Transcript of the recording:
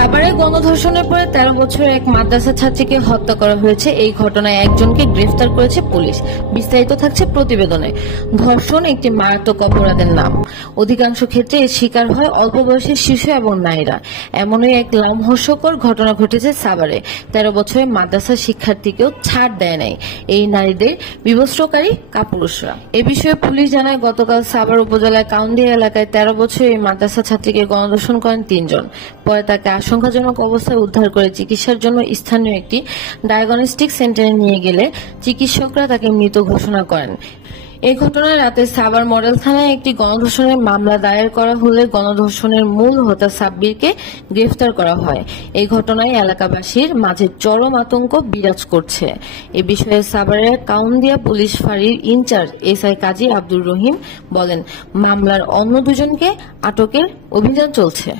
সাভারে গণধর্ষণের পরে 13 বছরের এক মাদ্রাসা ছাত্রীকে হত্যা করা হয়েছে। এই ঘটনায় একজনকে গ্রেফতার করেছে পুলিশ। বিস্তারিত থাকছে প্রতিবেদনে। ধর্ষণ একটি মারাত্মক অপরাধের নাম। অধিকাংশ ক্ষেত্রে এর শিকার হয় অল্প বয়সের শিশু এবং নারীরা। এমনই এক লোমহর্ষকর ঘটনা ঘটেছে সাভারে। 13 বছরের মাদ্রাসা শিক্ষার্থীকেও ছাড় দেয় নাই এই নারীদের বিবস্ত্রকারী কাপুরুষরা। এ বিষয়ে পুলিশ জানায়, গতকাল সাভার উপজেলার কাউন্দিয়া এলাকায় 13 বছরের এই মাদ্রাসা ছাত্রীকে গণধর্ষণ করেন 3 জন। পরে তাকে আশঙ্কাজনক অবস্থায় উদ্ধার করে চিকিৎসার জন্য স্থানীয় একটি ডায়াগনস্টিক সেন্টারে নিয়ে গেলে চিকিৎসকরা তাকে মৃত ঘোষণা করেন। এই ঘটনায় রাতে সাভার মডেল থানায় একটি গণধর্ষণের মামলা দায়ের করা হলে গণধর্ষণের মূল হোতা সাব্বিরকে গ্রেফতার করা হয়। এই ঘটনায় এলাকাবাসীর মাঝে চরম আতঙ্ক বিরাজ করছে। এ বিষয়ে সাভারের কাউন্দিয়া পুলিশ ফাঁড়ির ইনচার্জ এসআই কাজী আব্দুর রহিম বলেন, মামলার অন্য 2 জনকে আটকের অভিযান চলছে।